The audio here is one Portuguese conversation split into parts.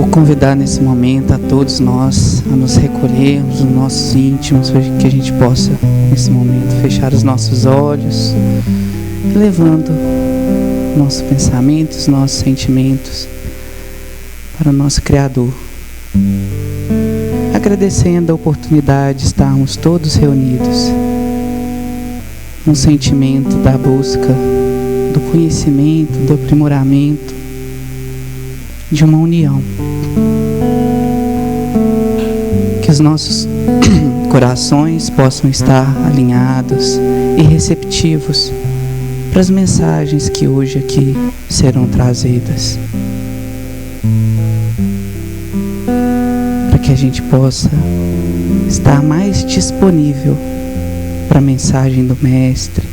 Vou convidar nesse momento a todos nós a nos recolhermos nos nossos íntimos, para que a gente possa, nesse momento, fechar os nossos olhos, levando nossos pensamentos, nossos sentimentos para o nosso Criador, agradecendo a oportunidade de estarmos todos reunidos, um sentimento da busca, do conhecimento, do aprimoramento, de uma união. Que os nossos corações possam estar alinhados e receptivos para as mensagens que hoje aqui serão trazidas. Para que a gente possa estar mais disponível para a mensagem do Mestre,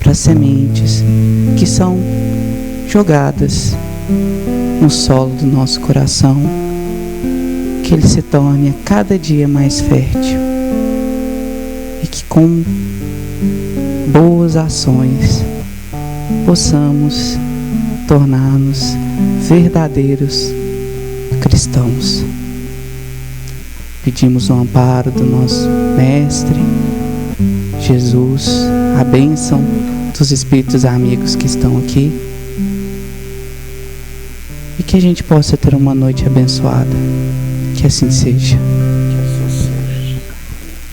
para as sementes que são jogadas no solo do nosso coração, que ele se torne a cada dia mais fértil e que com boas ações possamos tornar-nos verdadeiros cristãos. Pedimos o amparo do nosso Mestre Jesus, a bênção dos espíritos amigos que estão aqui, e que a gente possa ter uma noite abençoada. Que assim seja.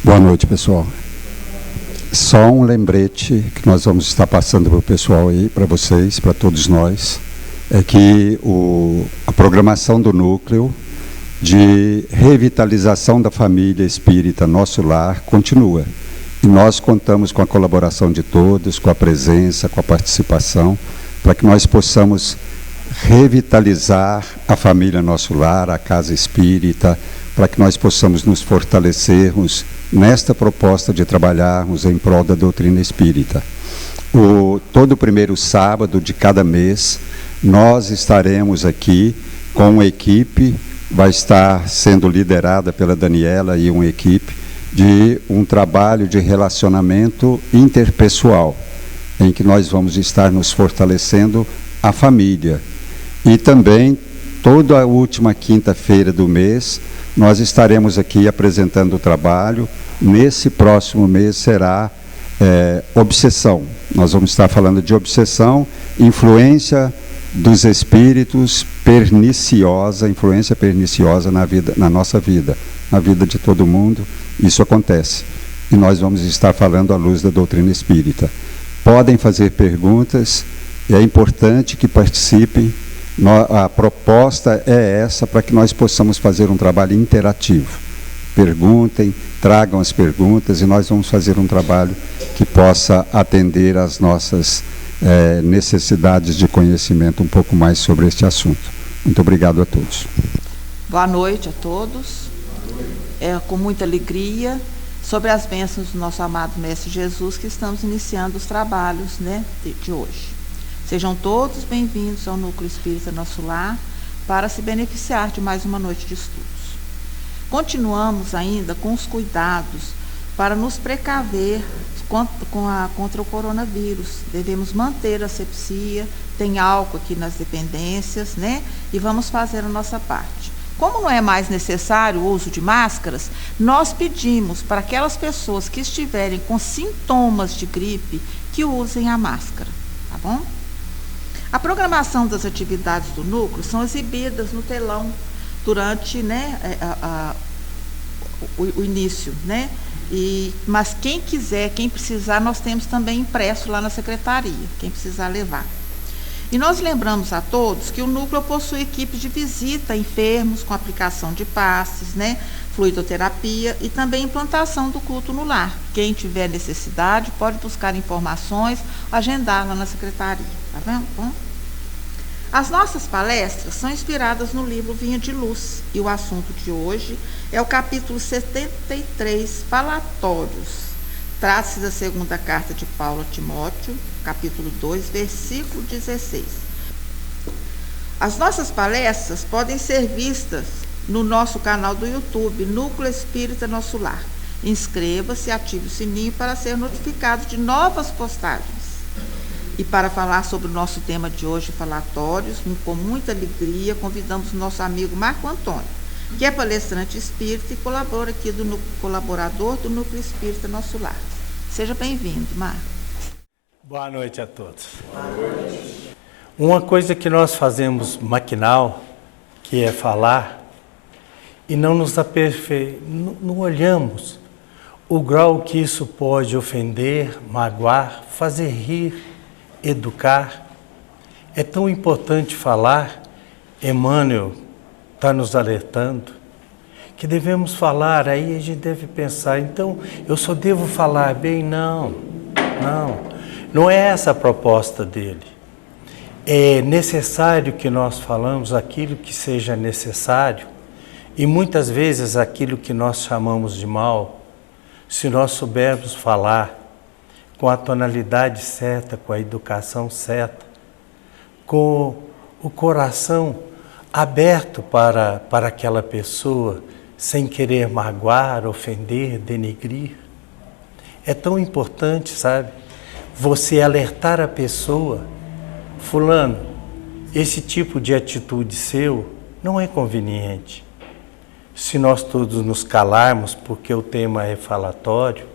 Boa noite, pessoal. Só um lembrete que nós vamos estar passando para o pessoal aí, para vocês, para todos nós, é que a programação do núcleo de revitalização da família espírita Nosso Lar continua. E nós contamos com a colaboração de todos, com a presença, com a participação, para que nós possamos revitalizar a família Nosso Lar, a casa espírita, para que nós possamos nos fortalecermos nesta proposta de trabalharmos em prol da doutrina espírita. Todo o primeiro sábado de cada mês, nós estaremos aqui com uma equipe, vai estar sendo liderada pela Daniela e uma equipe, de um trabalho de relacionamento interpessoal, em que nós vamos estar nos fortalecendo a família. E também, toda a última quinta-feira do mês, nós estaremos aqui apresentando o trabalho. Nesse próximo mês será obsessão. Nós vamos estar falando de obsessão, influência dos espíritos perniciosa, influência perniciosa na nossa vida, na vida de todo mundo. Isso acontece. E nós vamos estar falando à luz da doutrina espírita. Podem fazer perguntas, e é importante que participem. A proposta é essa, para que nós possamos fazer um trabalho interativo. Perguntem, tragam as perguntas, e nós vamos fazer um trabalho que possa atender às nossas necessidades de conhecimento um pouco mais sobre este assunto. Muito obrigado a todos. Boa noite a todos. É com muita alegria, sobre as bênçãos do nosso amado Mestre Jesus, que estamos iniciando os trabalhos, de hoje. Sejam todos bem-vindos ao Núcleo Espírita Nosso Lar, para se beneficiar de mais uma noite de estudos. Continuamos ainda com os cuidados para nos precaver contra o coronavírus. Devemos manter a asepsia, tem álcool aqui nas dependências, e vamos fazer a nossa parte. Como não é mais necessário o uso de máscaras, nós pedimos para aquelas pessoas que estiverem com sintomas de gripe que usem a máscara, tá bom? A programação das atividades do núcleo são exibidas no telão durante o início, mas quem quiser, quem precisar, nós temos também impresso lá na secretaria, quem precisar levar. E nós lembramos a todos que o núcleo possui equipe de visita a enfermos com aplicação de passes, fluidoterapia e também implantação do culto no lar. Quem tiver necessidade pode buscar informações, agendar lá na secretaria, tá vendo? Bom? As nossas palestras são inspiradas no livro Vinha de Luz, e o assunto de hoje é o capítulo 73, Falatórios. Trata-se da segunda carta de Paulo a Timóteo, capítulo 2, versículo 16. As nossas palestras podem ser vistas no nosso canal do YouTube, Núcleo Espírita Nosso Lar. Inscreva-se e ative o sininho para ser notificado de novas postagens. E para falar sobre o nosso tema de hoje, falatórios, com muita alegria, convidamos o nosso amigo Marco Antônio, que é palestrante espírita e colaborador do Núcleo Espírita Nosso Lar. Seja bem-vindo, Marco. Boa noite a todos. Boa noite. Uma coisa que nós fazemos maquinal, que é falar, e não nos não olhamos o grau que isso pode ofender, magoar, fazer rir, educar. É tão importante falar, Emmanuel está nos alertando, que devemos falar, aí a gente deve pensar, então eu só devo falar bem? Não é essa a proposta dele. É necessário que nós falamos aquilo que seja necessário, e muitas vezes aquilo que nós chamamos de mal, se nós soubermos falar com a tonalidade certa, com a educação certa, com o coração aberto para aquela pessoa, sem querer magoar, ofender, denegrir. É tão importante, sabe? Você alertar a pessoa, fulano, esse tipo de atitude seu não é conveniente. Se nós todos nos calarmos, porque o tema é falatório,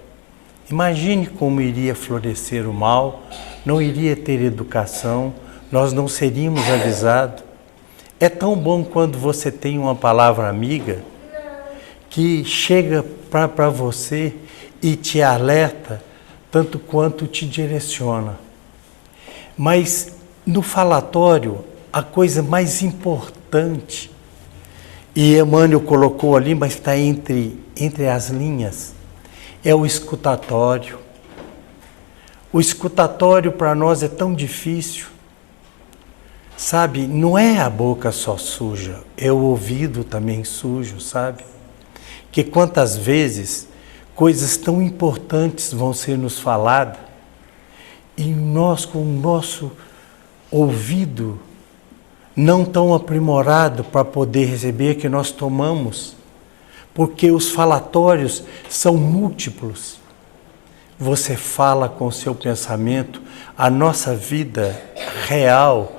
imagine como iria florescer o mal, não iria ter educação, nós não seríamos avisados. É tão bom quando você tem uma palavra amiga que chega para você e te alerta, tanto quanto te direciona. Mas no falatório, a coisa mais importante, e Emmanuel colocou ali, mas está entre as linhas, é o escutatório. O escutatório para nós é tão difícil, sabe? Não é a boca só suja, é o ouvido também sujo, sabe? Que quantas vezes coisas tão importantes vão ser nos faladas e nós, com o nosso ouvido não tão aprimorado para poder receber, que nós tomamos, porque os falatórios são múltiplos. Você fala com o seu pensamento, a nossa vida real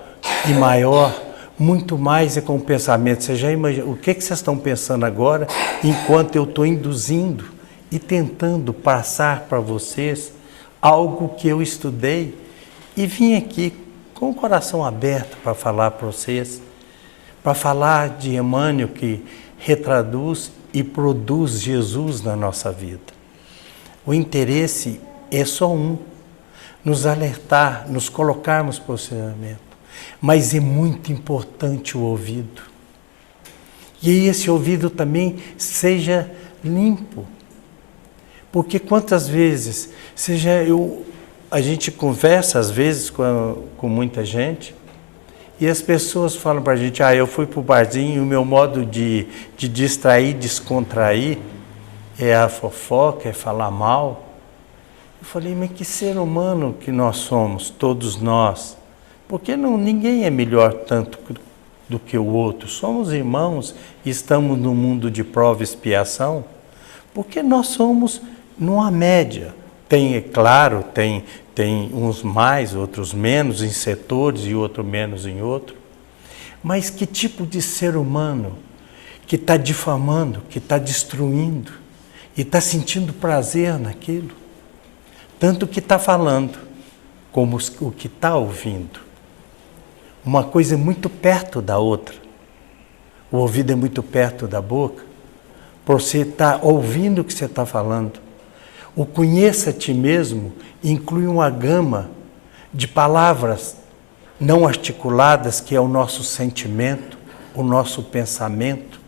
e maior, muito mais é com o pensamento. Você já imagina, o que vocês estão pensando agora, enquanto eu estou induzindo e tentando passar para vocês algo que eu estudei e vim aqui com o coração aberto para falar para vocês, para falar de Emmanuel que retraduz e produz Jesus na nossa vida. O interesse é só um, nos alertar, nos colocarmos em posicionamento, mas é muito importante o ouvido. E esse ouvido também seja limpo, porque quantas vezes, a gente conversa às vezes com muita gente e as pessoas falam para a gente, eu fui para o barzinho e o meu modo de distrair, descontrair é a fofoca, é falar mal. Eu falei, mas que ser humano que nós somos, todos nós, porque ninguém é melhor tanto do que o outro, somos irmãos e estamos no mundo de prova e expiação, porque nós somos numa média. Tem, é claro, tem uns mais, outros menos em setores e outro menos em outro. Mas que tipo de ser humano que está difamando, que está destruindo e está sentindo prazer naquilo? Tanto que está falando, como o que está ouvindo. Uma coisa é muito perto da outra. O ouvido é muito perto da boca. Por você estar ouvindo o que você está falando. O conheça a ti mesmo inclui uma gama de palavras não articuladas, que é o nosso sentimento, o nosso pensamento.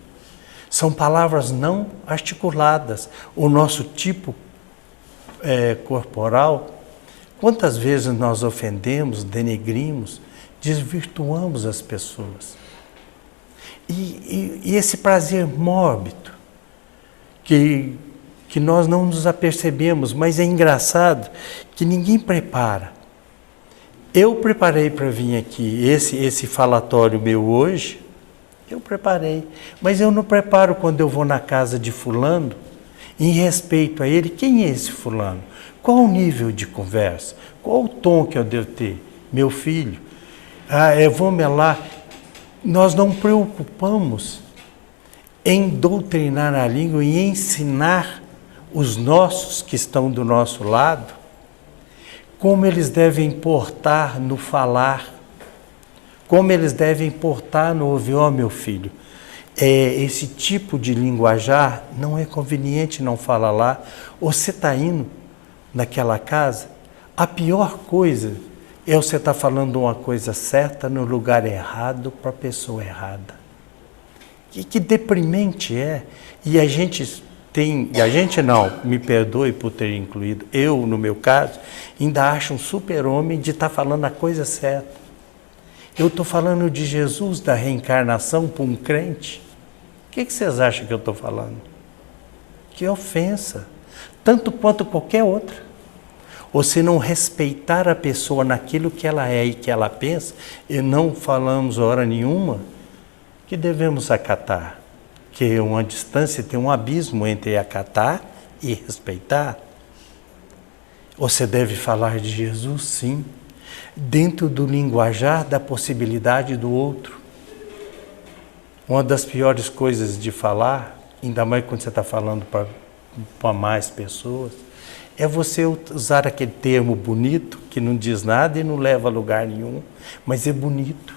São palavras não articuladas, o nosso tipo corporal. Quantas vezes nós ofendemos, denegrimos, desvirtuamos as pessoas. E esse prazer mórbido, que nós não nos apercebemos, mas é engraçado que ninguém prepara. Eu preparei para vir aqui, esse falatório meu hoje, eu preparei. Mas eu não preparo quando eu vou na casa de fulano em respeito a ele. Quem é esse fulano? Qual o nível de conversa? Qual o tom que eu devo ter? Meu filho? Vamos lá. Nós não preocupamos em doutrinar a língua e ensinar os nossos que estão do nosso lado como eles devem portar no falar, como eles devem portar no ouvir. Meu filho, esse tipo de linguajar não é conveniente, não fala lá. Você está indo naquela casa, a pior coisa é você estar falando uma coisa certa no lugar errado para a pessoa errada. Que deprimente é. E a gente não, me perdoe por ter incluído, eu, no meu caso, ainda acho um super-homem de estar falando a coisa certa. Eu estou falando de Jesus, da reencarnação para um crente. O que vocês acham que eu estou falando? Que ofensa, tanto quanto qualquer outra. Ou se não respeitar a pessoa naquilo que ela é e que ela pensa, e não falamos hora nenhuma que devemos acatar, que uma distância, tem um abismo entre acatar e respeitar. Você deve falar de Jesus, sim, dentro do linguajar da possibilidade do outro. Uma das piores coisas de falar, ainda mais quando você está falando para mais pessoas, é você usar aquele termo bonito, que não diz nada e não leva a lugar nenhum, mas é bonito,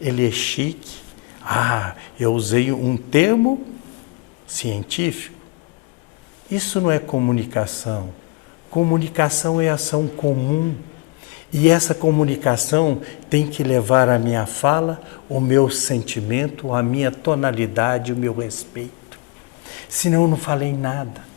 ele é chique. Eu usei um termo científico. Isso não é comunicação. Comunicação é ação comum. E essa comunicação tem que levar a minha fala, o meu sentimento, a minha tonalidade, o meu respeito. Senão eu não falei nada.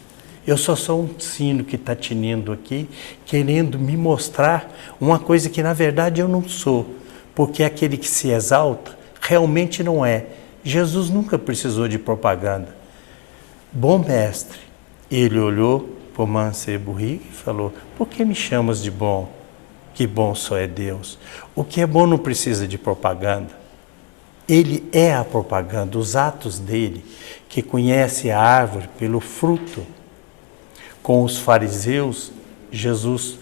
Eu só sou um sino que está tinindo aqui, querendo me mostrar uma coisa que na verdade eu não sou, porque aquele que se exalta realmente não é. Jesus nunca precisou de propaganda. Bom mestre, ele olhou para o mancebo rico e falou: por que me chamas de bom? Que bom só é Deus. O que é bom não precisa de propaganda. Ele é a propaganda, os atos dele, que conhece a árvore pelo fruto. Com os fariseus, Jesus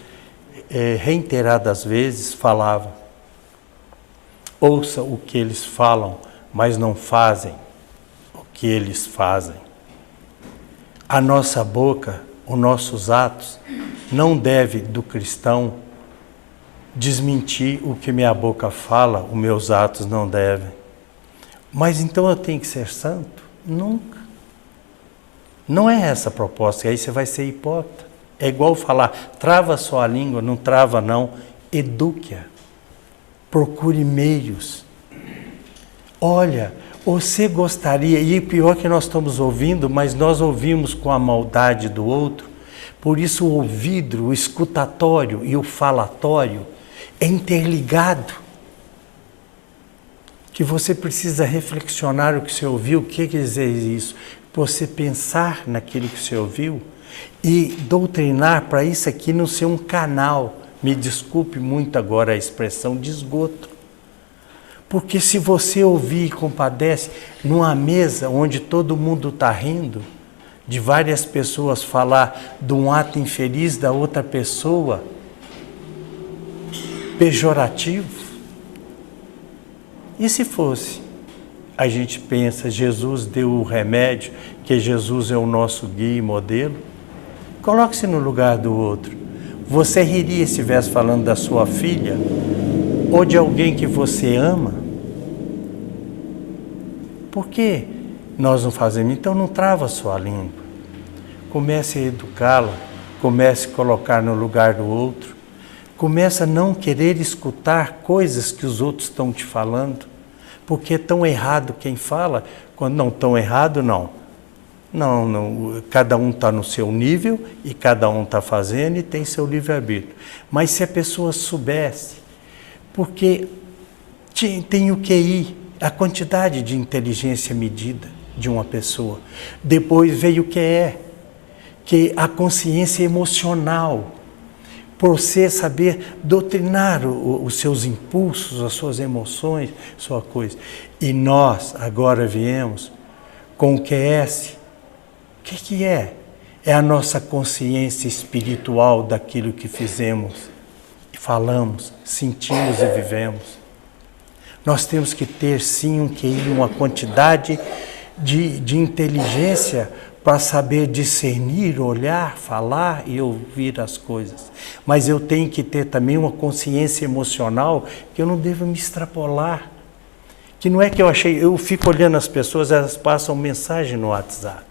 reiteradas vezes falava: ouça o que eles falam, mas não fazem o que eles fazem. A nossa boca, os nossos atos, não deve do cristão desmentir o que minha boca fala, os meus atos não devem. Mas então eu tenho que ser santo? Nunca. Não é essa a proposta, aí você vai ser hipócrita. É igual falar, trava só a língua, não trava não, eduque-a. Procure meios. Olha, você gostaria, e pior que nós estamos ouvindo, mas nós ouvimos com a maldade do outro, por isso o ouvido, o escutatório e o falatório é interligado. Que você precisa reflexionar o que você ouviu, o que quer dizer isso? Você pensar naquilo que você ouviu e doutrinar para isso aqui não ser um canal, me desculpe muito agora a expressão, de esgoto. Porque se você ouvir e compadece numa mesa onde todo mundo está rindo, de várias pessoas falar de um ato infeliz da outra pessoa, pejorativo, e se fosse? A gente pensa, Jesus deu o remédio, que Jesus é o nosso guia e modelo. Coloque-se no lugar do outro. Você riria se estivesse falando da sua filha ou de alguém que você ama? Por que nós não fazemos? Então não trava a sua língua. Comece a educá-la, comece a colocar no lugar do outro. Comece a não querer escutar coisas que os outros estão te falando. Porque é tão errado quem fala, quando não tão errado, não. Não, cada um está no seu nível e cada um está fazendo e tem seu livre-arbítrio. Mas se a pessoa soubesse, porque tem o QI, a quantidade de inteligência medida de uma pessoa. Depois veio o que a consciência emocional, por você saber doutrinar os seus impulsos, as suas emoções, sua coisa. E nós agora viemos com o QS. O que é? é a nossa consciência espiritual daquilo que fizemos, falamos, sentimos e vivemos. Nós temos que ter sim um QI, uma quantidade de inteligência para saber discernir, olhar, falar e ouvir as coisas. Mas eu tenho que ter também uma consciência emocional que eu não devo me extrapolar. Que não é que eu fico olhando as pessoas, elas passam mensagem no WhatsApp.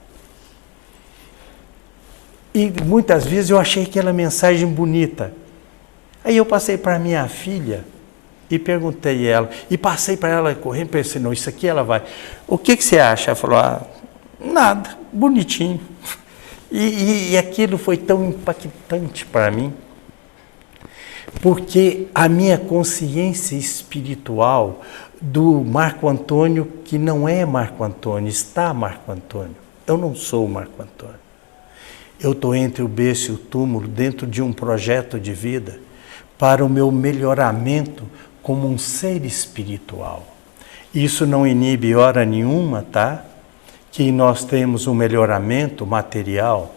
E muitas vezes eu achei aquela mensagem bonita. Aí eu passei para minha filha e perguntei a ela, e passei para ela correndo, pensei, não, isso aqui ela vai. O que você acha? Ela falou, nada, bonitinho. E aquilo foi tão impactante para mim, porque a minha consciência espiritual do Marco Antônio, que não é Marco Antônio, está Marco Antônio. Eu não sou Marco Antônio. Eu estou entre o berço e o túmulo, dentro de um projeto de vida para o meu melhoramento como um ser espiritual. Isso não inibe hora nenhuma, tá? Que nós temos um melhoramento material.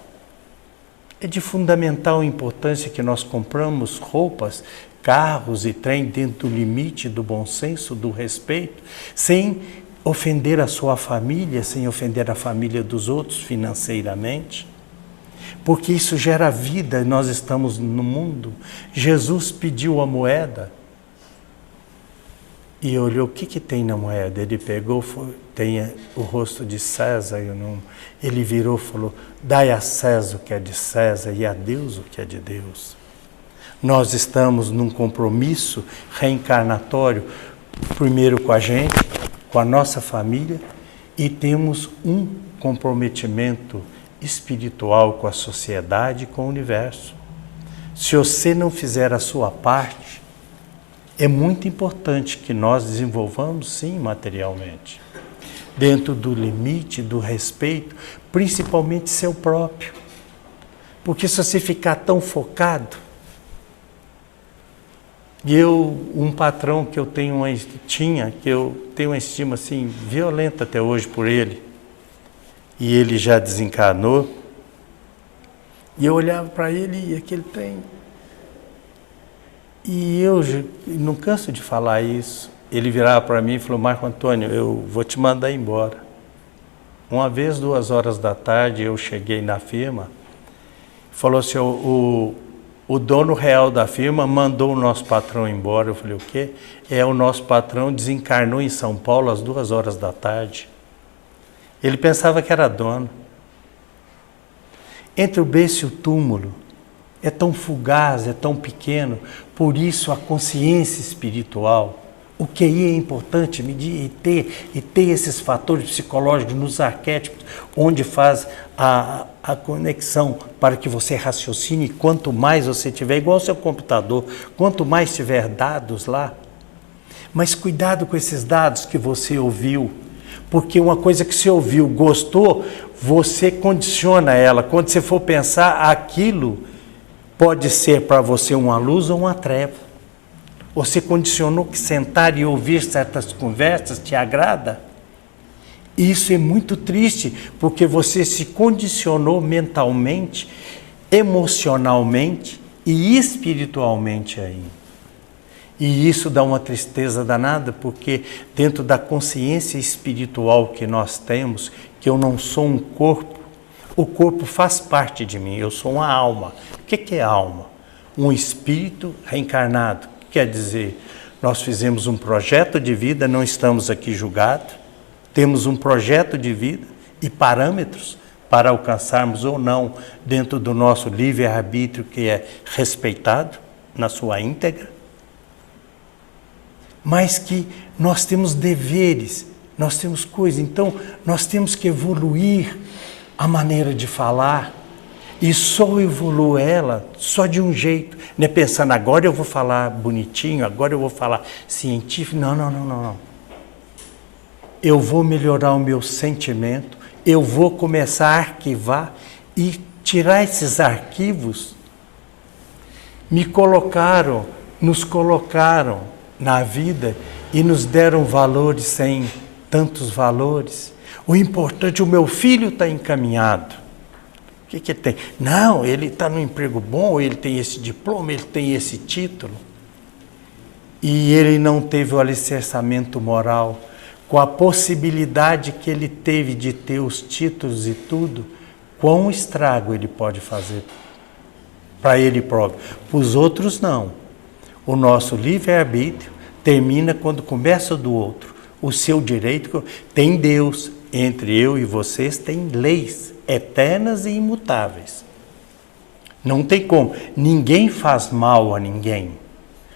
É de fundamental importância que nós compramos roupas, carros e trem dentro do limite do bom senso, do respeito, sem ofender a sua família, sem ofender a família dos outros financeiramente. Porque isso gera vida, nós estamos no mundo. Jesus pediu a moeda e olhou, o que tem na moeda? Ele pegou, tem o rosto de César, ele virou e falou, dai a César o que é de César e a Deus o que é de Deus. Nós estamos num compromisso reencarnatório, primeiro com a gente, com a nossa família, e temos um comprometimento espiritual com a sociedade e com o universo. Se você não fizer a sua parte, é muito importante que nós desenvolvamos, sim, materialmente, dentro do limite, do respeito, principalmente seu próprio. Porque se você ficar tão focado, um patrão que eu tinha, que eu tenho uma estima assim, violenta até hoje por ele, e ele já desencarnou, e eu olhava para ele e aquele trem. E eu não canso de falar isso. Ele virava para mim e falou, Marco Antônio, eu vou te mandar embora. Uma vez, 2h da tarde, eu cheguei na firma, falou assim, o dono real da firma mandou o nosso patrão embora. Eu falei, o quê? O nosso patrão desencarnou em São Paulo às 2h da tarde. Ele pensava que era dono. Entre o berço e o túmulo, é tão fugaz, é tão pequeno, por isso a consciência espiritual, o QI é importante medir e ter esses fatores psicológicos nos arquétipos, onde faz a conexão para que você raciocine. Quanto mais você tiver, igual ao seu computador, quanto mais tiver dados lá, mas cuidado com esses dados que você ouviu, porque uma coisa que você ouviu, gostou, você condiciona ela. Quando você for pensar, aquilo pode ser para você uma luz ou uma treva. Você condicionou que sentar e ouvir certas conversas te agrada? Isso é muito triste, porque você se condicionou mentalmente, emocionalmente e espiritualmente ainda. E isso dá uma tristeza danada, porque dentro da consciência espiritual que nós temos, que eu não sou um corpo, o corpo faz parte de mim, eu sou uma alma. O que é alma? Um espírito reencarnado. Quer dizer, nós fizemos um projeto de vida, não estamos aqui julgados, temos um projeto de vida e parâmetros para alcançarmos ou não dentro do nosso livre-arbítrio, que é respeitado na sua íntegra, mas que nós temos deveres, nós temos coisas, então nós temos que evoluir a maneira de falar, e só evolui ela só de um jeito, não é pensando, agora eu vou falar bonitinho, agora eu vou falar científico, não. Eu vou melhorar o meu sentimento, eu vou começar a arquivar e tirar esses arquivos. Nos colocaram na vida e nos deram valores sem tantos valores. O importante, o meu filho está encaminhado. O que ele tem? Não, ele está no emprego bom, ele tem esse diploma, ele tem esse título. E ele não teve o alicerçamento moral, com a possibilidade que ele teve de ter os títulos e tudo, quão estrago ele pode fazer para ele próprio. Para os outros, não. O nosso livre-arbítrio termina quando começa o do outro. O seu direito tem Deus. Entre eu e vocês tem leis eternas e imutáveis. Não tem como. Ninguém faz mal a ninguém.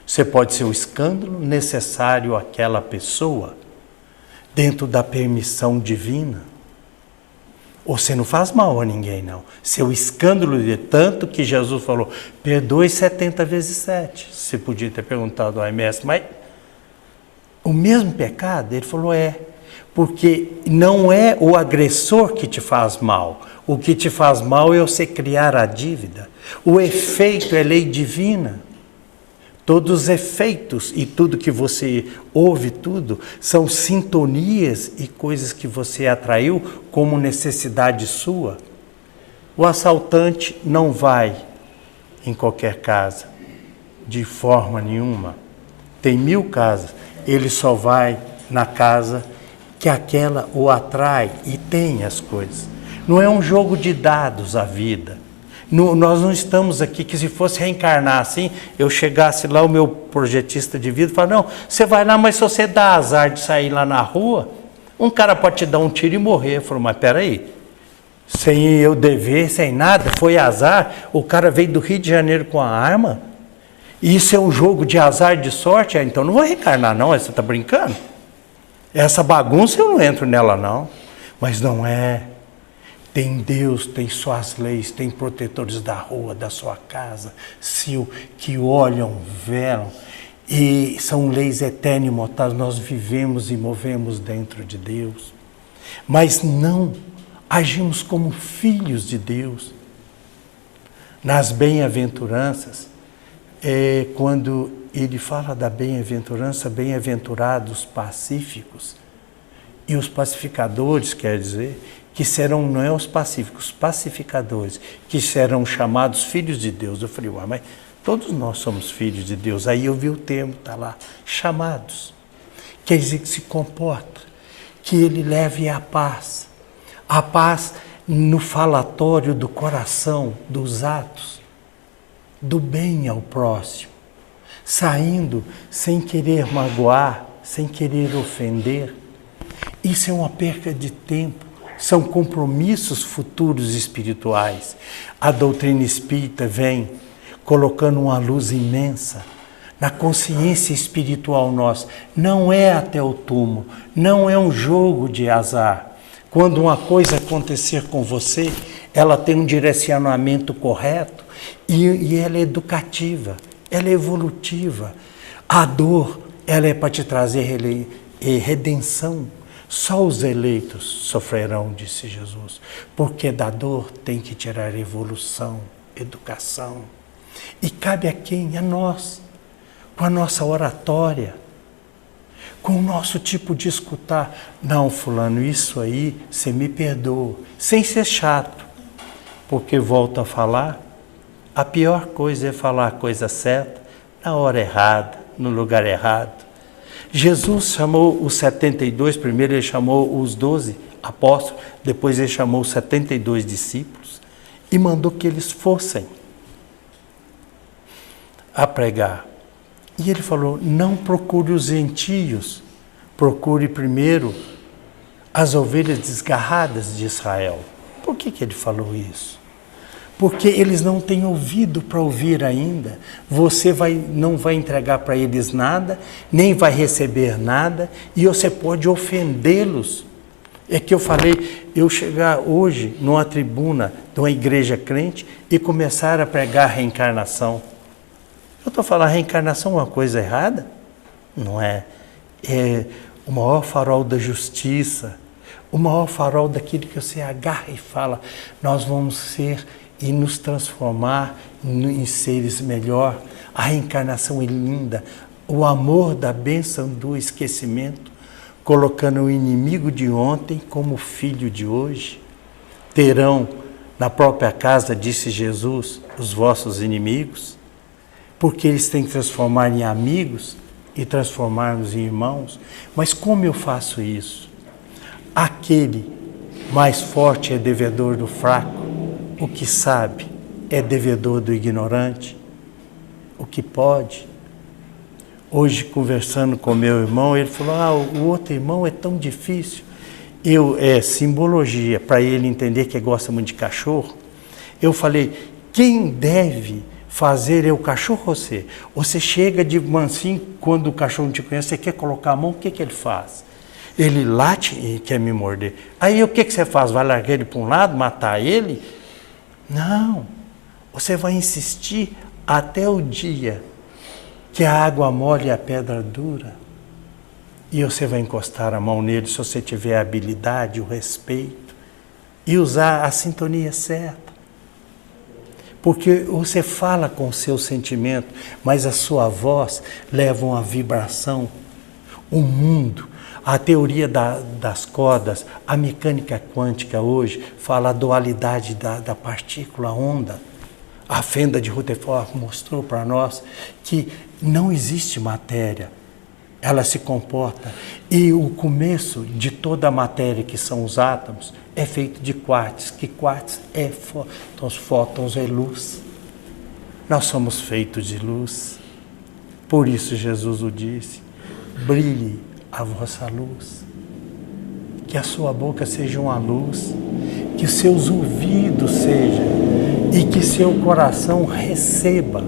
Você pode ser o escândalo necessário àquela pessoa, dentro da permissão divina. Ou você não faz mal a ninguém, não. Seu escândalo de tanto que Jesus falou, perdoe 70 vezes 7. Você podia ter perguntado ao mestre, mas o mesmo pecado? Ele falou, porque não é o agressor que te faz mal. O que te faz mal é você criar a dívida. O efeito é lei divina. Todos os efeitos e tudo que você ouve, tudo, são sintonias e coisas que você atraiu como necessidade sua. O assaltante não vai em qualquer casa, de forma nenhuma. Tem 1000 casas, ele só vai na casa que aquela o atrai e tem as coisas. Não é um jogo de dados a vida. Nós não estamos aqui que se fosse reencarnar assim, eu chegasse lá, o meu projetista de vida, fala, não, você vai lá, mas se você dá azar de sair lá na rua, um cara pode te dar um tiro e morrer. Eu falo, mas peraí, sem eu dever, sem nada, foi azar, o cara veio do Rio de Janeiro com a arma, e isso é um jogo de azar, de sorte, então não vou reencarnar não, você está brincando? Essa bagunça eu não entro nela não, mas não é. Tem Deus, tem suas leis, tem protetores da rua, da sua casa, que olham, velam, e são leis eternas e imortais, nós vivemos e movemos dentro de Deus, mas não agimos como filhos de Deus. Nas bem-aventuranças, quando ele fala da bem-aventurança, bem-aventurados pacíficos, e os pacificadores, quer dizer, que serão, não é os pacíficos, pacificadores, que serão chamados filhos de Deus. Eu falei, mas todos nós somos filhos de Deus. Aí eu vi o termo, está lá, chamados. Quer dizer que se comporta, que ele leve a paz no falatório do coração, dos atos, do bem ao próximo, saindo sem querer magoar, sem querer ofender. Isso é uma perca de tempo. São compromissos futuros espirituais. A doutrina espírita vem colocando uma luz imensa na consciência espiritual nossa. Não é até o túmulo, não é um jogo de azar. Quando uma coisa acontecer com você, ela tem um direcionamento correto e ela é educativa, ela é evolutiva. A dor, ela é para te trazer redenção. Só os eleitos sofrerão, disse Jesus, porque da dor tem que tirar evolução, educação. E cabe a quem? A nós, com a nossa oratória, com o nosso tipo de escutar. Não, fulano, isso aí, você me perdoa, sem ser chato, porque volto a falar, a pior coisa é falar a coisa certa, na hora errada, no lugar errado. Jesus chamou os 72, primeiro ele chamou os 12 apóstolos, depois ele chamou os 72 discípulos e mandou que eles fossem a pregar. E ele falou, não procure os gentios, procure primeiro as ovelhas desgarradas de Israel. Por que ele falou isso? Porque eles não têm ouvido para ouvir ainda. Você não vai entregar para eles nada, nem vai receber nada, e você pode ofendê-los. É que eu falei, eu chegar hoje numa tribuna de uma igreja crente e começar a pregar reencarnação. Eu estou falando, reencarnação é uma coisa errada? Não é. É o maior farol da justiça, o maior farol daquilo que você agarra e fala, nós vamos ser e nos transformar em seres melhor. A reencarnação é linda. O amor da bênção do esquecimento, colocando o inimigo de ontem como filho de hoje. Terão Na própria casa, disse Jesus, os vossos inimigos, porque eles têm que transformar em amigos e transformar-nos em irmãos. Mas como eu faço isso? Aquele mais forte é devedor do fraco, o que sabe é devedor do ignorante, o que pode. Hoje, conversando com meu irmão, ele falou, o outro irmão é tão difícil. Simbologia, para ele entender que gosta muito de cachorro. Eu falei, quem deve fazer é o cachorro ou você? Você chega de mansinho, quando o cachorro não te conhece, você quer colocar a mão, o que ele faz? Ele late e quer me morder. Aí o que você faz? Vai largar ele para um lado, matar ele? Não. Você vai insistir até o dia que a água mole e a pedra dura. E você vai encostar a mão nele se você tiver a habilidade, o respeito e usar a sintonia certa. Porque você fala com o seu sentimento, mas a sua voz leva uma vibração. O mundo, a teoria das cordas, a mecânica quântica hoje fala a dualidade da partícula onda. A fenda de Rutherford mostrou para nós que não existe matéria. Ela se comporta, e o começo de toda a matéria, que são os átomos, é feito de quartz, que quartz é fótons é luz. Nós somos feitos de luz. Por isso Jesus o disse, brilhe a vossa luz, que a sua boca seja uma luz, que os seus ouvidos sejam, e que seu coração receba,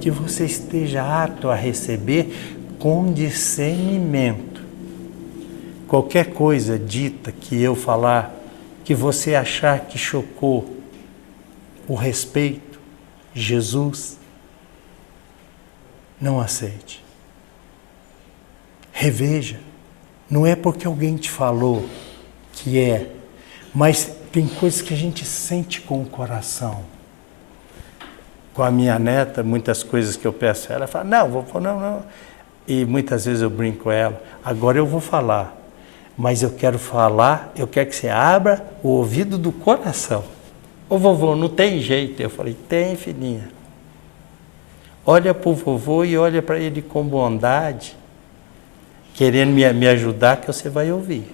que você esteja apto a receber com discernimento. Qualquer coisa dita que eu falar, que você achar que chocou o respeito, Jesus, não aceite. Reveja. Não é porque alguém te falou que é, mas tem coisas que a gente sente com o coração. Com a minha neta, muitas coisas que eu peço a ela, ela fala, não. E muitas vezes eu brinco com ela, agora eu vou falar, mas eu quero falar, eu quero que você abra o ouvido do coração. Ô vovô, não tem jeito. Eu falei, tem, filhinha. Olha para o vovô e olha para ele com bondade, querendo me ajudar, que você vai ouvir.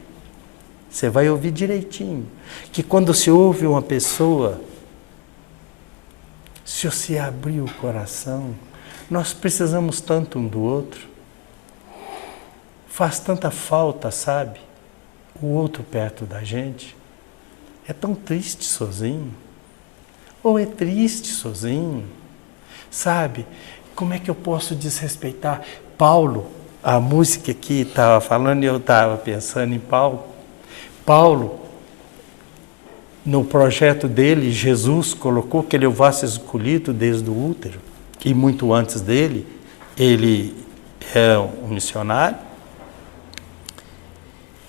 Você vai ouvir direitinho. Que quando você ouve uma pessoa, se você abrir o coração, nós precisamos tanto um do outro. Faz tanta falta, sabe? O outro perto da gente. É tão triste sozinho. Ou é triste sozinho. Sabe? Como é que eu posso desrespeitar? Paulo, a música aqui estava falando e eu estava pensando em Paulo. Paulo, no projeto dele, Jesus colocou que ele é o vaso escolhido desde o útero. E muito antes dele, ele é um missionário.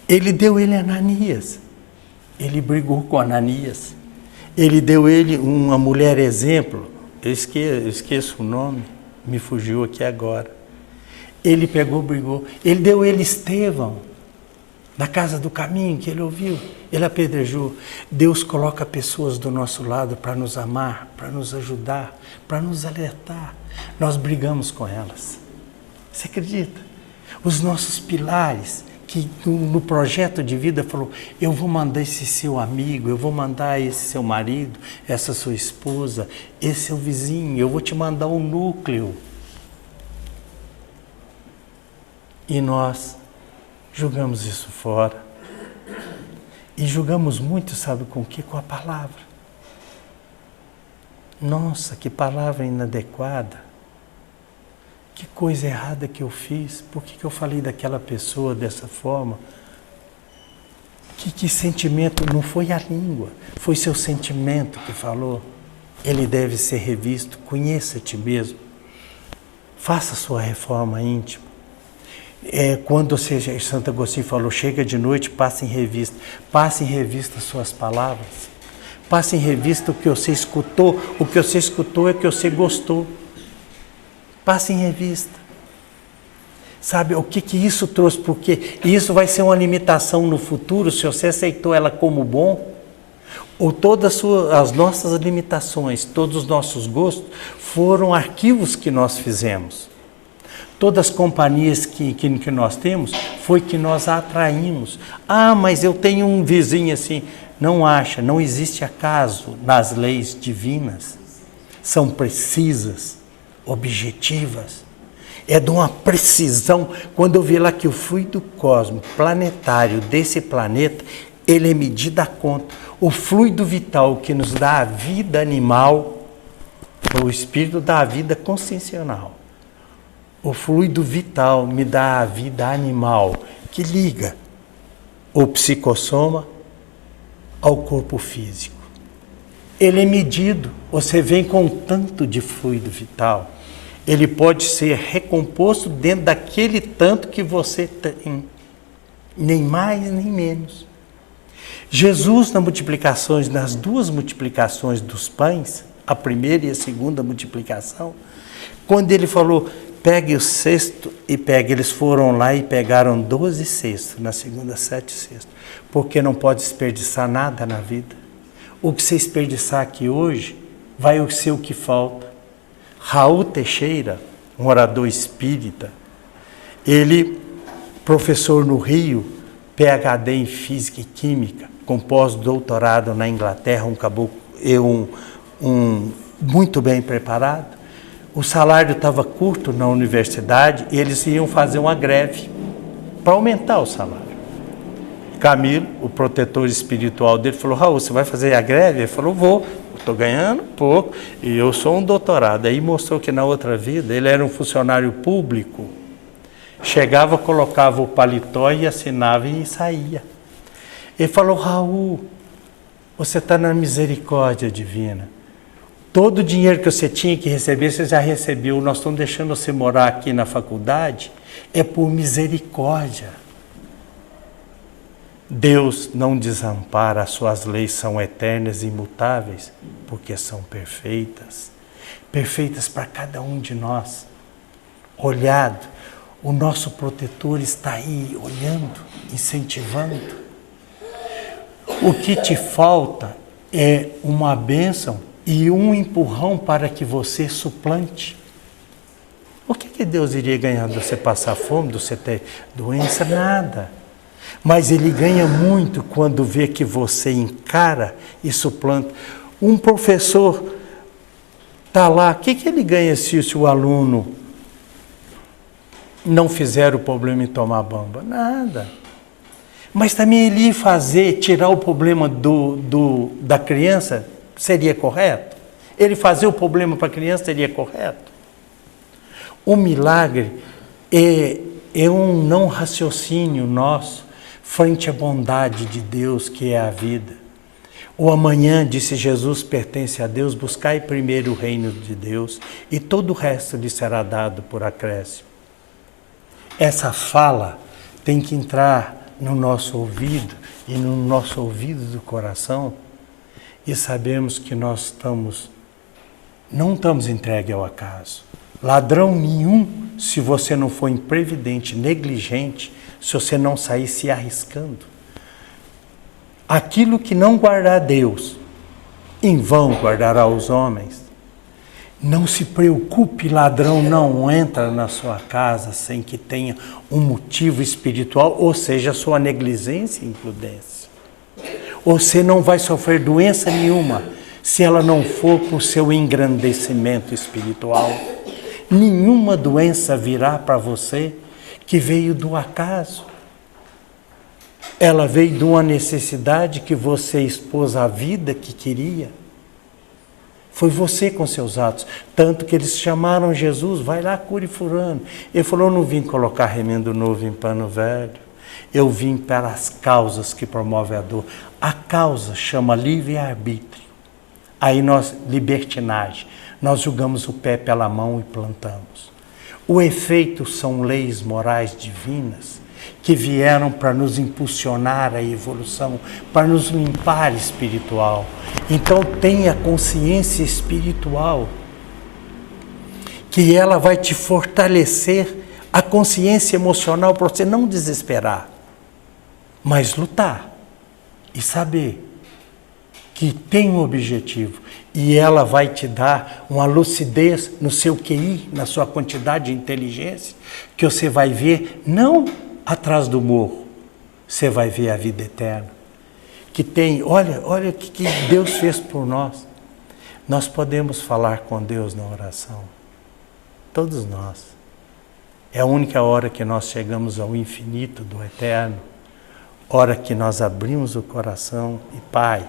Ele deu ele a Ananias, ele brigou com Ananias, ele deu ele uma mulher exemplo, eu esqueço o nome, me fugiu aqui agora. Ele pegou, brigou, ele deu ele Estevão, na casa do caminho que ele ouviu, ele apedrejou. Deus coloca pessoas do nosso lado para nos amar, para nos ajudar, para nos alertar. Nós brigamos com elas, você acredita? Os nossos pilares, que no projeto de vida falou, eu vou mandar esse seu amigo, eu vou mandar esse seu marido, essa sua esposa, esse seu vizinho, eu vou te mandar um núcleo. E nós jogamos isso fora. E julgamos muito, sabe com o quê? Com a palavra. Nossa, que palavra inadequada. Que coisa errada que eu fiz. Por que eu falei daquela pessoa dessa forma? Que sentimento? Não foi a língua, foi seu sentimento que falou. Ele deve ser revisto. Conheça a ti mesmo. Faça a sua reforma íntima. Quando Santo Agostinho falou, chega de noite, passe em revista. Passe em revista as suas palavras. Passe em revista o que você escutou. O que você escutou é o que você gostou. Passe em revista. Sabe o que isso trouxe? Porque isso vai ser uma limitação no futuro, se você aceitou ela como bom. ou todas as nossas limitações, todos os nossos gostos, foram arquivos que nós fizemos. Todas as companhias que nós temos, foi que nós atraímos. Ah, mas eu tenho um vizinho assim. Não acha, não existe acaso nas leis divinas. São precisas, objetivas. É de uma precisão. Quando eu vi lá que o fluido cósmico planetário desse planeta, ele é medido a conta. O fluido vital que nos dá a vida animal, o espírito dá a vida consciencial. O fluido vital me dá a vida animal, que liga o psicossoma ao corpo físico. Ele é medido, você vem com tanto de fluido vital, ele pode ser recomposto dentro daquele tanto que você tem, nem mais nem menos. Jesus, nas duas multiplicações dos pães, a primeira e a segunda multiplicação, quando ele falou, pegue o cesto e pegue, eles foram lá e pegaram 12 cestos, na segunda 7 cestos, porque não pode desperdiçar nada na vida. O que você desperdiçar aqui hoje, vai ser o que falta. Raul Teixeira, um orador espírita, ele, professor no Rio, PhD em Física e Química, com pós-doutorado na Inglaterra, um caboclo, muito bem preparado. O salário estava curto na universidade e eles iam fazer uma greve para aumentar o salário. Camilo, o protetor espiritual dele, falou, Raul, você vai fazer a greve? Ele falou, vou, estou ganhando pouco e eu sou um doutorado. Aí mostrou que na outra vida ele era um funcionário público. Chegava, colocava o paletó e assinava e saía. Ele falou, Raul, você está na misericórdia divina. Todo o dinheiro que você tinha que receber, você já recebeu. Nós estamos deixando você morar aqui na faculdade, é por misericórdia. Deus não desampara, as suas leis são eternas e imutáveis, porque são perfeitas. Perfeitas para cada um de nós. Olhado, o nosso protetor está aí, olhando, incentivando. O que te falta é uma bênção e um empurrão para que você suplante. O que Deus iria ganhar de você passar fome, de você ter doença? Nada. Mas Ele ganha muito quando vê que você encara e suplanta. Um professor está lá, o que ele ganha se o aluno não fizer o problema em tomar bamba? Nada. Mas também ele ia tirar o problema da criança, seria correto? Ele fazer o problema para a criança seria correto? O milagre é um não raciocínio nosso frente à bondade de Deus, que é a vida. O amanhã, disse Jesus, pertence a Deus, buscai primeiro o reino de Deus e todo o resto lhe será dado por acréscimo. Essa fala tem que entrar no nosso ouvido e no nosso ouvido do coração e sabemos que nós não estamos entregues ao acaso. Ladrão nenhum, se você não for imprevidente, negligente, se você não sair se arriscando. Aquilo que não guardar Deus, em vão guardará os homens. Não se preocupe, ladrão não entra na sua casa sem que tenha um motivo espiritual, ou seja, a sua negligência e imprudência. Você não vai sofrer doença nenhuma se ela não for por seu engrandecimento espiritual. Nenhuma doença virá para você que veio do acaso. Ela veio de uma necessidade que você expôs à vida que queria. Foi você com seus atos. Tanto que eles chamaram Jesus, vai lá, cure fulano. Ele falou, eu não vim colocar remendo novo em pano velho. Eu vim para as causas que promovem a dor. A causa chama livre-arbítrio. Aí libertinagem. Nós julgamos o pé pela mão e plantamos. O efeito são leis morais divinas que vieram para nos impulsionar a evolução, para nos limpar espiritual. Então tenha consciência espiritual, que ela vai te fortalecer a consciência emocional para você não desesperar, mas lutar e saber que tem um objetivo. E ela vai te dar uma lucidez no seu QI, na sua quantidade de inteligência, que você vai ver não atrás do morro, você vai ver a vida eterna. Que tem, olha o que Deus fez por nós. Nós podemos falar com Deus na oração. Todos nós. É a única hora que nós chegamos ao infinito do eterno. Hora que nós abrimos o coração e Pai,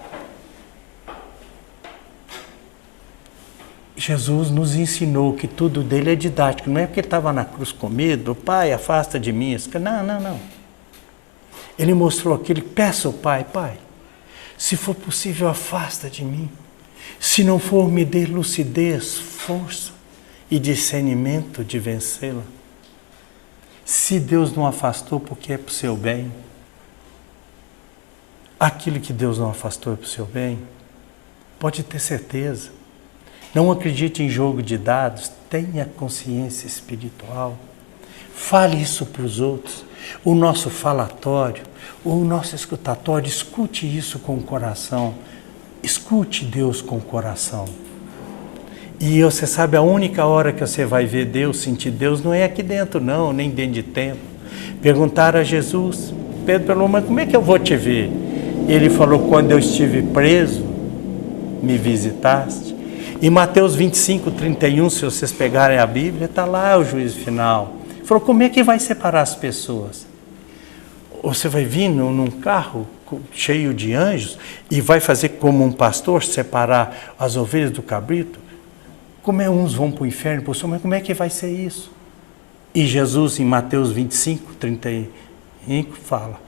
Jesus nos ensinou que tudo dele é didático. Não é porque ele estava na cruz com medo, Pai, afasta de mim. Não. Ele mostrou aquilo, peça ao Pai, Pai, se for possível, afasta de mim. Se não for, me dê lucidez, força e discernimento de vencê-la. Se Deus não afastou, porque é para o seu bem. Aquilo que Deus não afastou é para o seu bem. Pode ter certeza. Não acredite em jogo de dados, tenha consciência espiritual. Fale isso para os outros. O nosso falatório, o nosso escutatório, escute isso com o coração. Escute Deus com o coração. E você sabe, a única hora que você vai ver Deus, sentir Deus, não é aqui dentro não, nem dentro de tempo. Perguntaram a Jesus, Pedro falou, mas como é que eu vou te ver? Ele falou, quando eu estive preso, me visitaste. Em Mateus 25, 31, se vocês pegarem a Bíblia, está lá o juízo final. Ele falou, como é que vai separar as pessoas? Você vai vir num carro cheio de anjos e vai fazer como um pastor, separar as ovelhas do cabrito? Como é uns vão para o inferno, para o céu, mas como é que vai ser isso? E Jesus, em Mateus 25, 35, fala,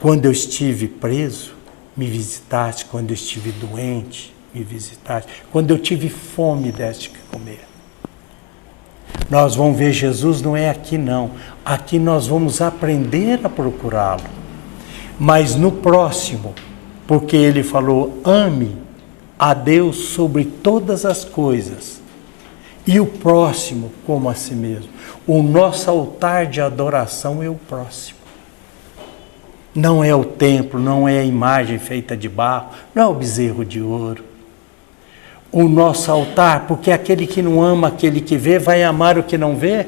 quando eu estive preso, me visitaste, quando eu estive doente, me visitaste. Quando eu tive fome, deste que comer. Nós vamos ver Jesus, não é aqui não. Aqui nós vamos aprender a procurá-lo. Mas no próximo, porque ele falou, ame a Deus sobre todas as coisas. E o próximo como a si mesmo. O nosso altar de adoração é o próximo. Não é o templo, não é a imagem feita de barro, não é o bezerro de ouro. O nosso altar, porque aquele que não ama aquele que vê, vai amar o que não vê.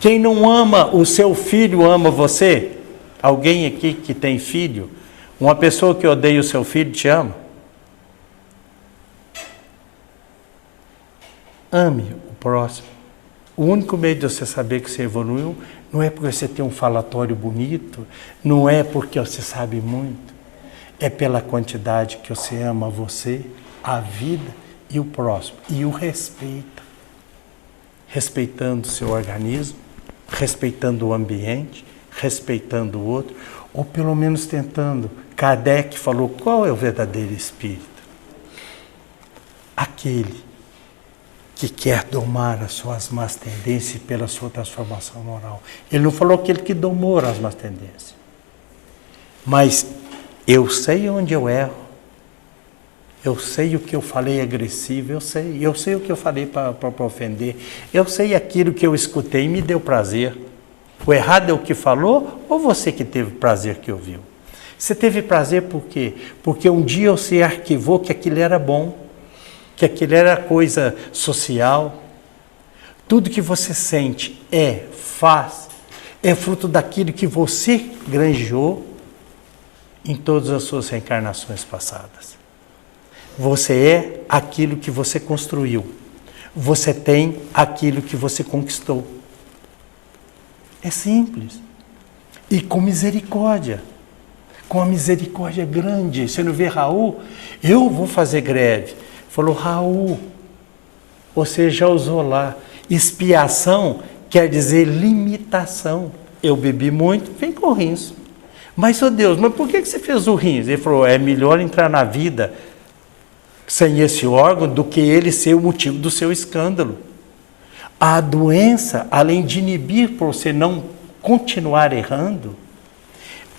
Quem não ama o seu filho, ama você? Alguém aqui que tem filho? Uma pessoa que odeia o seu filho, te ama? Ame o próximo. O único meio de você saber que você evoluiu, não é porque você tem um falatório bonito, não é porque você sabe muito, é pela quantidade que você ama você, a vida e o próximo, e o respeita. Respeitando o seu organismo, respeitando o ambiente, respeitando o outro, ou pelo menos tentando. Kardec falou, qual é o verdadeiro espírito? Aquele que quer domar as suas más tendências pela sua transformação moral. Ele não falou aquele que domou as más tendências. Mas eu sei onde eu erro. Eu sei o que eu falei agressivo, eu sei o que eu falei para ofender, eu sei aquilo que eu escutei e me deu prazer. O errado é o que falou ou você que teve prazer que ouviu? Você teve prazer por quê? Porque um dia você arquivou que aquilo era bom, que aquilo era coisa social. Tudo que você sente, faz, é fruto daquilo que você granjeou em todas as suas reencarnações passadas. Você é aquilo que você construiu. Você tem aquilo que você conquistou. É simples. E com misericórdia. Com a misericórdia grande. Você não vê Raul? Eu vou fazer greve. Falou, Raul, você já usou lá. Expiação quer dizer limitação. Eu bebi muito, vem com rins. Mas, oh Deus, mas por que você fez o rins? Ele falou, é melhor entrar na vida sem esse órgão do que ele ser o motivo do seu escândalo. A doença, além de inibir para você não continuar errando,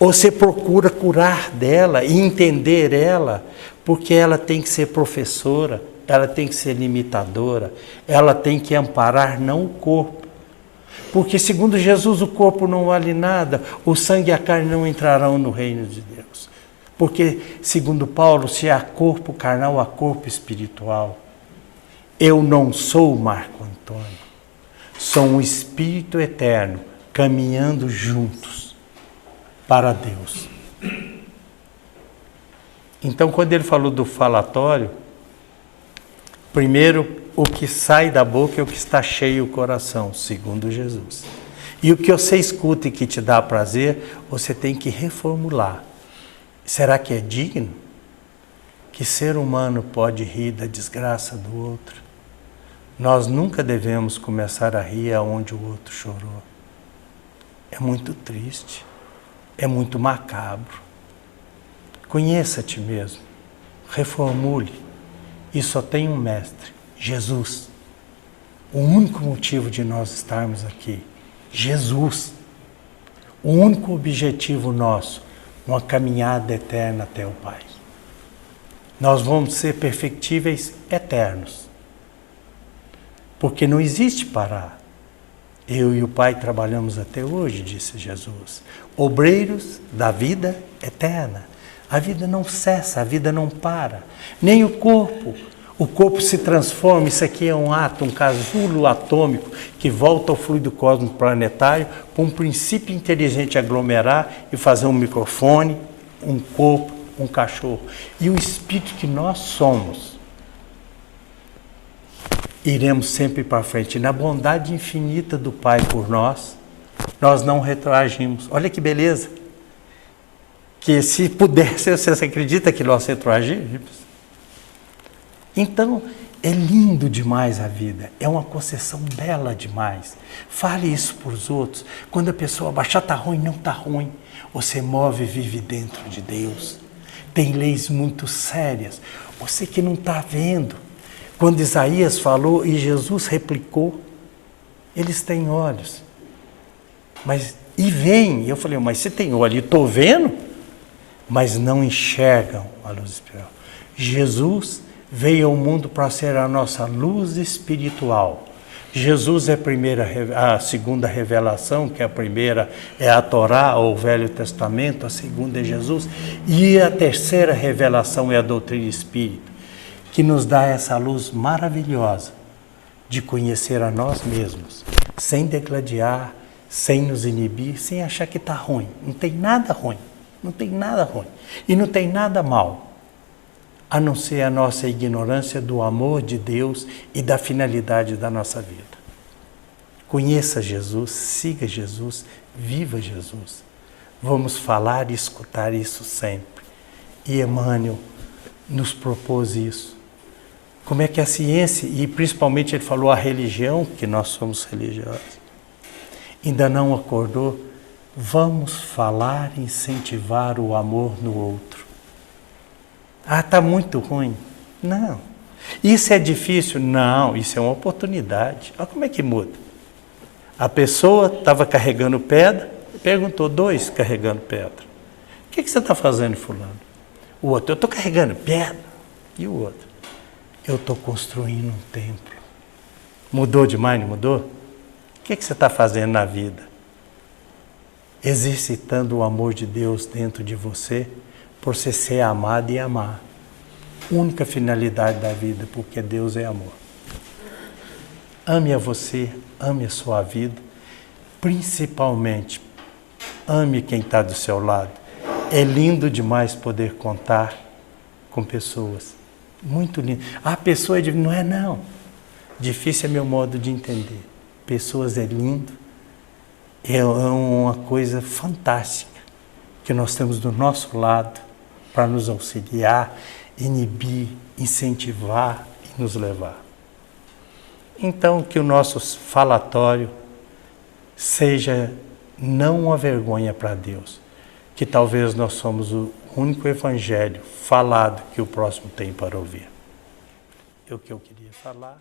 você procura curar dela e entender ela, porque ela tem que ser professora, ela tem que ser limitadora, ela tem que amparar não o corpo. Porque segundo Jesus o corpo não vale nada, o sangue e a carne não entrarão no reino de Deus. Porque, segundo Paulo, se há corpo carnal, há corpo espiritual. Eu não sou Marco Antônio, sou um espírito eterno, caminhando juntos para Deus. Então, quando ele falou do falatório, primeiro, o que sai da boca é o que está cheio o coração, segundo Jesus. E o que você escuta e que te dá prazer, você tem que reformular. Será que é digno? Que ser humano pode rir da desgraça do outro? Nós nunca devemos começar a rir aonde o outro chorou. É muito triste, é muito macabro. Conheça a ti mesmo, reformule. E só tem um mestre, Jesus. O único motivo de nós estarmos aqui, Jesus. O único objetivo nosso, uma caminhada eterna até o Pai. Nós vamos ser perfectíveis eternos. Porque não existe parar. Eu e o Pai trabalhamos até hoje, disse Jesus. Obreiros da vida eterna. A vida não cessa, a vida não para. Nem o corpo. O corpo se transforma, isso aqui é um átomo, um casulo atômico que volta ao fluido cósmico planetário para um princípio inteligente aglomerar e fazer um microfone, um corpo, um cachorro. E o espírito que nós somos, iremos sempre para frente. Na bondade infinita do Pai por nós, nós não retroagimos. Olha que beleza! Que se pudesse, você acredita que nós retroagimos? Então, é lindo demais a vida, é uma concessão bela demais. Fale isso para os outros. Quando a pessoa baixar, está ruim, não está ruim. Você move e vive dentro de Deus. Tem leis muito sérias. Você que não está vendo. Quando Isaías falou e Jesus replicou, eles têm olhos. E veem. Eu falei, mas você tem olho? E estou vendo? Mas não enxergam a luz espiritual. Jesus veio ao mundo para ser a nossa luz espiritual. Jesus é a segunda revelação, que a primeira é a Torá, ou o Velho Testamento, a segunda é Jesus, e a terceira revelação é a doutrina espírita, que nos dá essa luz maravilhosa de conhecer a nós mesmos, sem degladiar, sem nos inibir, sem achar que está ruim. Não tem nada ruim. Não tem nada ruim. E não tem nada mal, a não ser a nossa ignorância do amor de Deus e da finalidade da nossa vida. Conheça Jesus, siga Jesus, viva Jesus. Vamos falar e escutar isso sempre. E Emmanuel nos propôs isso. Como é que a ciência, e principalmente ele falou a religião, que nós somos religiosos, ainda não acordou. Vamos falar e incentivar o amor no outro. Ah, está muito ruim. Não. Isso é difícil? Não, isso é uma oportunidade. Olha como é que muda. A pessoa estava carregando pedra, perguntou, 2 carregando pedra. O que você está fazendo, fulano? O outro, eu estou carregando pedra. E o outro? Eu estou construindo um templo. Mudou demais, não mudou? O que você está fazendo na vida? Exercitando o amor de Deus dentro de você, por você ser amado e amar. Única finalidade da vida, porque Deus é amor. Ame a você, ame a sua vida, principalmente, ame quem está do seu lado. É lindo demais poder contar com pessoas. Muito lindo. A pessoa é difícil. Não é não. Difícil é meu modo de entender. Pessoas é lindo. É uma coisa fantástica que nós temos do nosso lado para nos auxiliar, inibir, incentivar e nos levar. Então, que o nosso falatório seja não uma vergonha para Deus, que talvez nós somos o único evangelho falado que o próximo tem para ouvir. É o que eu queria falar.